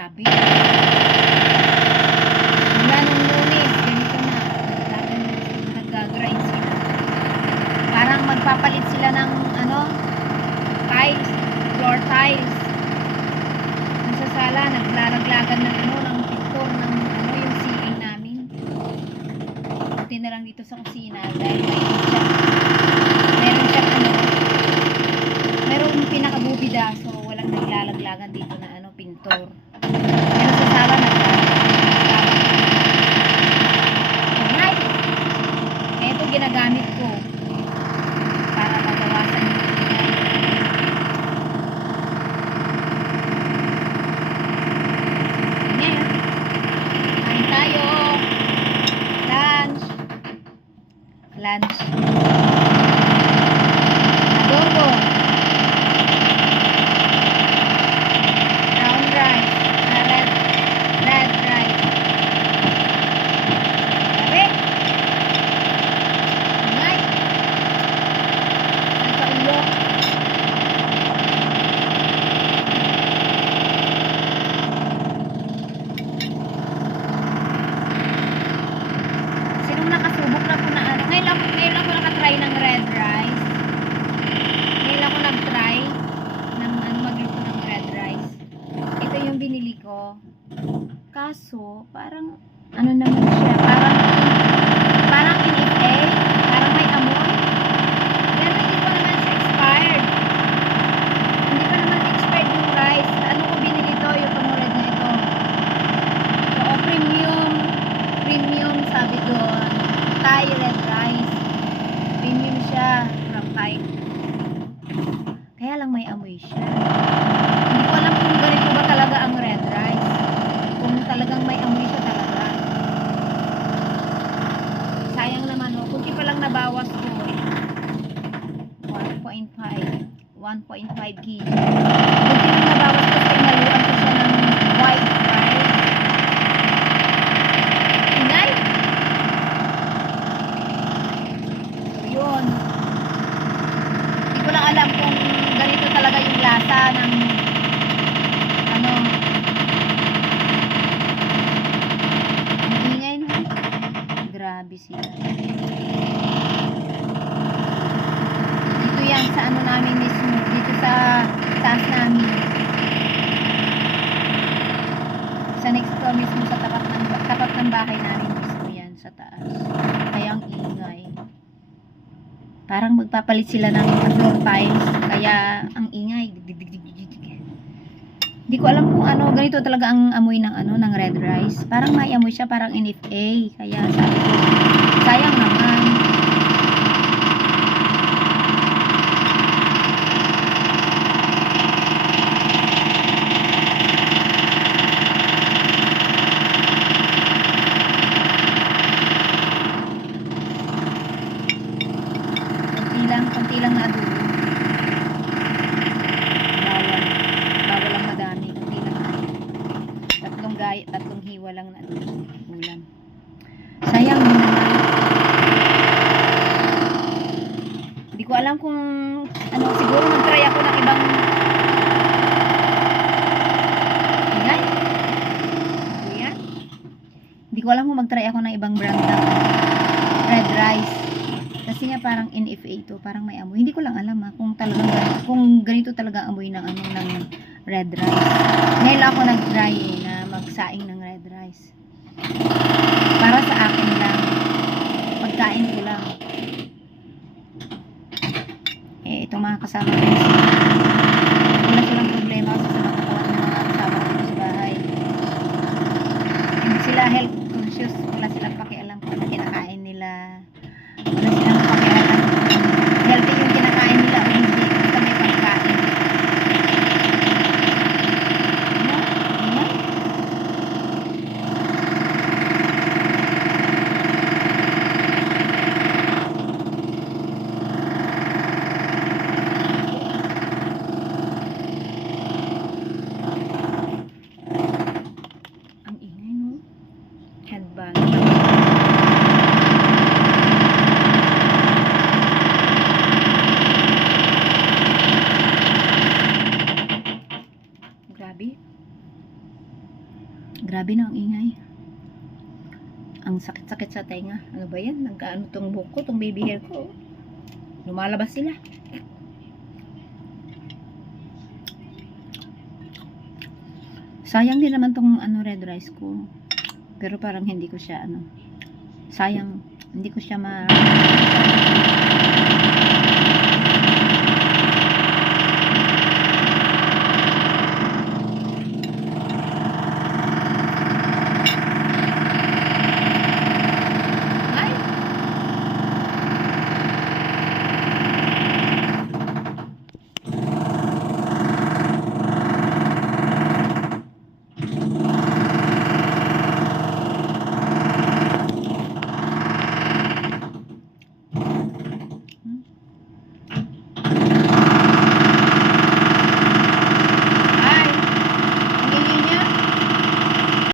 Grabe. Mula nung Lunes, ganito na. Nag-grind sila. Parang magpapalit sila ng tiles, floor tiles. Sa sala, naglalaglagan ng ng picture ng yung ceiling namin. Buti na lang dito sa kusina dahil meron siyang merong pinakabubida, so walang naglalaglagan dito na pintor. Pero sa sala naglalaglagan. Ito ginagamit ko para mabawasan yung ingay. Kain tayo. Lunch. Adobo. Brown rice. Red rice. Sabi. Ingay. Nagka-ulo. Sinong nakasubok na po na ngayon ako nakatry ng red rice. Ngayon ako nag-try ng magluto ng red rice. Ito yung binili ko. Kaso, parang naman siya, parang init parang may amoy. Pero hindi pa naman siya expired. Hindi pa naman expired yung rice. Ano ko binili to? Yung tumulad na ito. So, premium sabi doon. Thai red rice. Premium siya from Thai. Kaya lang may amoy siya. Hindi ko alam kung ganito ba talaga ang red rice. Kung talagang may amoy siya talaga. Sayang naman kunti pa lang nabawas ko. 1.5 kg. Kunti lang nabawas ko sa inaluan ko siya ng white rice. Inay! Yun. Hindi ko lang alam kung ganito talaga yung lasa ng ang ingay na. Grabe sila. Dito yan sa namin mismo. Dito sa taas namin. Sa next floor mismo sa tapat ng bahay namin mismo yan sa taas. Kaya ang ingay. Parang magpapalit sila ng floor tiles. Kaya ang ingay. Hindi ko alam kung ganito talaga ang amoy ng ng red rice. Parang may amoy siya, parang NFA. Kaya sabi ko, sayang naman. Konti lang na adobo. Bawal lang madami. Konti lang na. Tatlong hiwa lang na adobo. Ulam. Sayang din naman. Hindi ko alam kung siguro mag-try ako ng ibang ingay. Ayan. Hindi ko alam kung mag-try ako ng ibang brand ng red rice. Kasi nga parang NFA to, parang may amoy. Hindi ko lang alam kung ganito talaga amoy ng ng red rice. Ngayon ako nag-try na magsaing ng red rice. Para sa akin lang. Pagkain ko lang. Itong mga kasama ko. Wala silang problema kasi sa mga katawan ng mga kasama ko sa bahay. Hindi sila health conscious. Wala silang pakialam kung ano kinakain nila. Wala silang pakialam. Healthy yung kinakain nila o hindi. Basta may pagkain. Grabe na ang ingay. Ang sakit-sakit sa tenga. Ano ba yan? Nagkaano tong buhok ko, tong baby hair ko. Lumalabas sila. Sayang din naman tong ano red rice ko. Pero parang hindi ko siya ano. Sayang, hindi ko siya